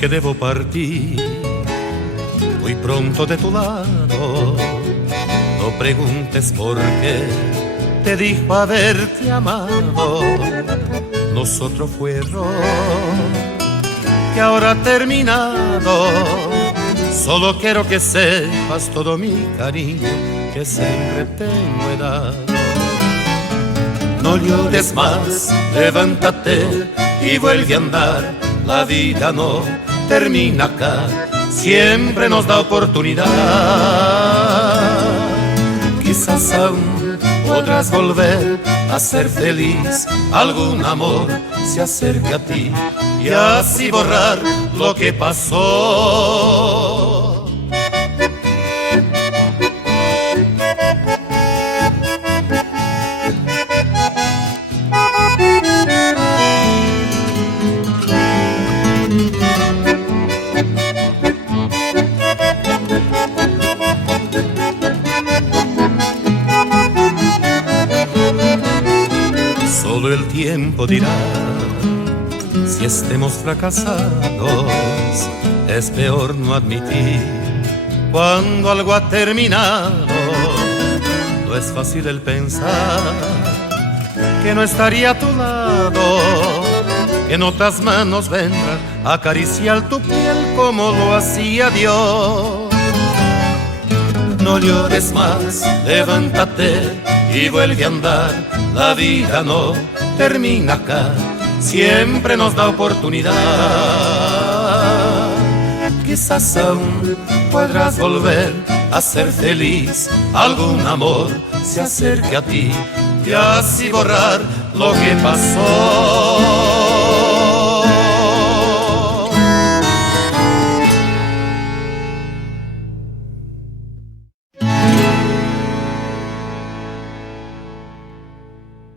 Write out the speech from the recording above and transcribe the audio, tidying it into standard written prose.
que debo partir muy pronto de tu lado. No preguntes por qué te dijo haberte amado. Nosotros fue error que ahora ha terminado. Solo quiero que sepas todo mi cariño que siempre tengo dado. No llores más, levántate y vuelve a andar. La vida no termina acá, siempre nos da oportunidad. Quizás aún podrás volver a ser feliz. Algún amor se acerque a ti y así borrar lo que pasó. Solo el tiempo dirá si estemos fracasados. Es peor no admitir cuando algo ha terminado. No es fácil el pensar que no estaría a tu lado, que en otras manos vendrá a acariciar tu piel como lo hacía Dios. No llores más, levántate y vuelve a andar. La vida no termina acá, siempre nos da oportunidad. Quizás aún podrás volver a ser feliz. Algún amor se acerque a ti y así borrar lo que pasó.